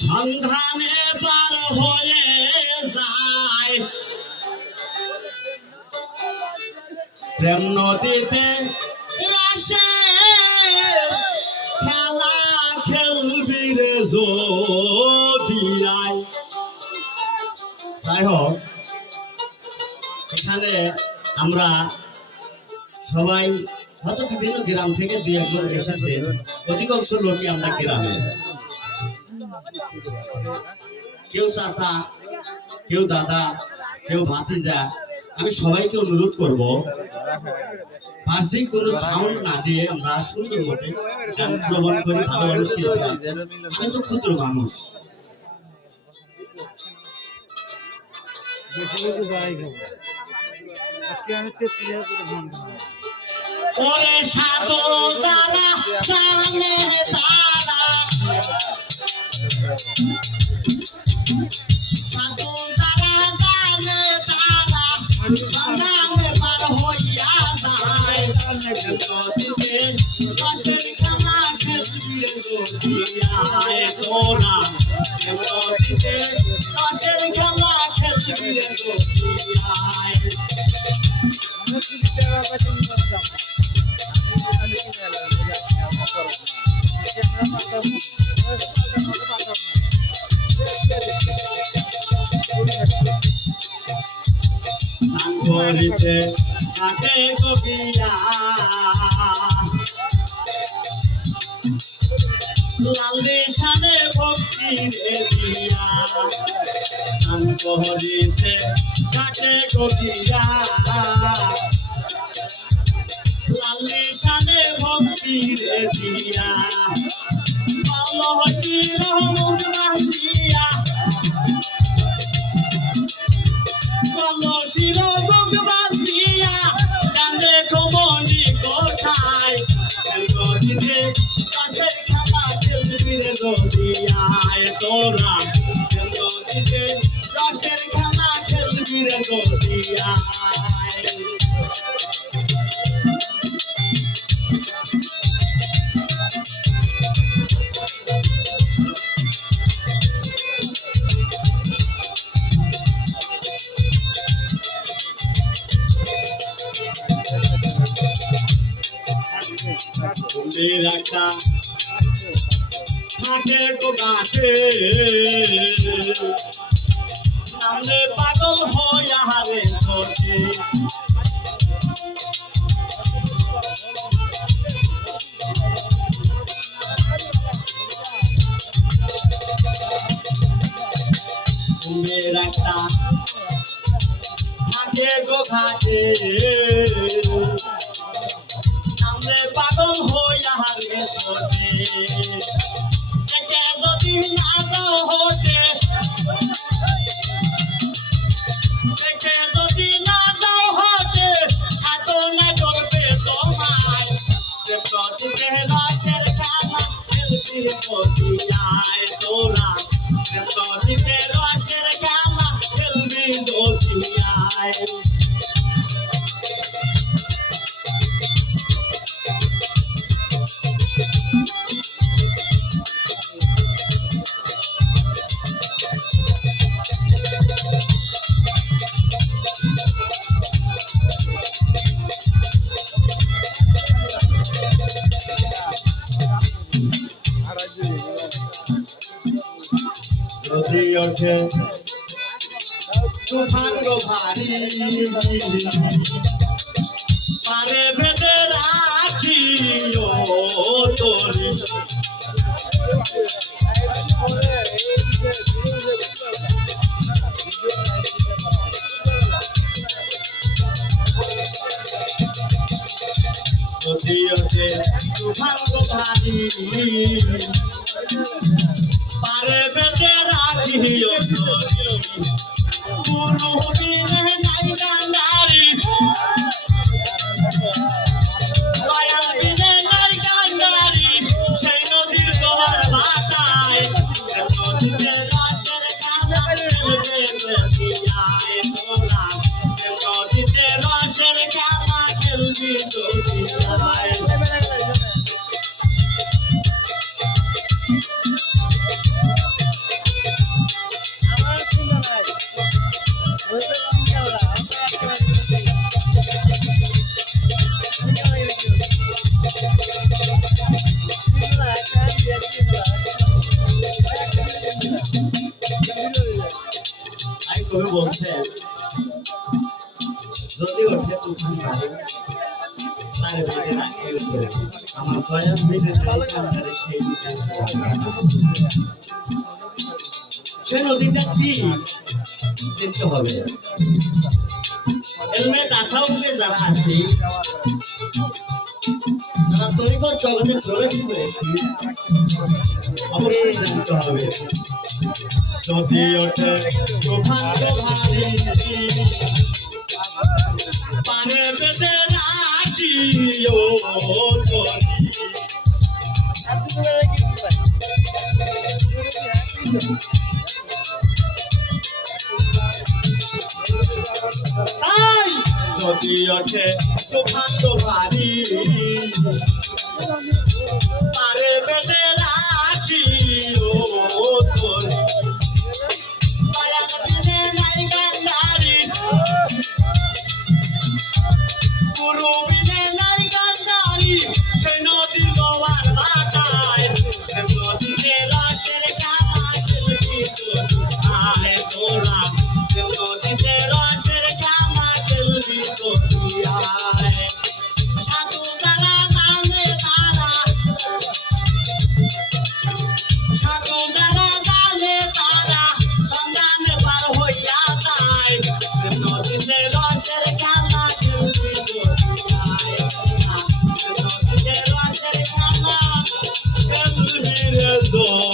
সন্ধানে পার হয়ে যায় প্রেম নদীতে রসের খেলা খেলবি রে যদি আয়। যাই হোক, এখানে আমরা সবাই হয়তো বিভিন্ন গ্রাম থেকে দুই একজন এসেছে, অধিকাংশ লোকই আমরা গ্রামে, কেউ চাচা, কেউ দাদা, কেউ ভাতিজা। আমি সবাইকে অনুরোধ করব, বার্ষিক কোনো সাউন্ড না দিয়ে আমরা সুন্দর মতে গান শ্রবণ করি। ভালো ভালো শিল্পী আছে, আমি তো ক্ষুদ্র মানুষ। ওরে সাধু যারা জানে তারা, সাধু যারা জানে তারা সন্ধানে পার হইয়া যায় নদীতে রসের খেলা খেলবি রে যদি আয় তোরা, নদীতে রসের খেলা খেলবি রে যদি আয়। সাগরিতে কাটে কবিয়া লালে শানে ভক্তি রে দিয়া, সাগরিতে কাটে কবিয়া লালে শানে ভক্তি রে দিয়া, ভালো হচ্ছি রহমত দিয়া, ভালো ছিল ভগবান দিয়া, কান্দে কমনি কোথায় নদীতে রসের খেলা খেলবি রে যদি আয় তোরা, নদীতে রসের খেলা খেলবি রে যদি আয়। একটা থাকে তো গাছে নামলে পাগল হইয়া হারে চলছে, একটা থাকে গো ঘাটে নামলে পাগল হইয়া হারে চলছে, যদি না যাও হতে, যদি না যাও হতে এত না করবে তোমায়, নদীতে রসের খেলা খেলবি যদি আয় তোরা, নদীতে রসের খেলা খেলবি যদি আয়। ওঠে তুফান গো ভারী পারে ভেদে রাখি ও তোরি, যদি ওঠে তুফান গো ভারী পারে বেঁধে রাখি গুরু বিনে নাই কান্দারি, দয়া বিনে নাই কান্দারি, সেই নদীর তোমার ভাটায় নদীতে রসের খেলা খেলবে যদি আয় তোরা, নদীতে রসের খেলা খেলবি যদি আয়। কবি বলছেন যদি ওঠে তুফান বাড়ি তার বেটেরা কেউ উঠবে আমার দয়াল বেটে সেই নদীটা কি চিনতে হবে হেলমেট আসাউলে যারা আছে যারা তরিকত জগতে প্রবেশ করেছি অবশ্যই জানতে হবে যদি ওঠে তুফান ভারী পানে বেঁধে রাখি ও তাই যদি ওঠে তুফান ভারী পানে বেঁধে রাখি ও তোরি Go.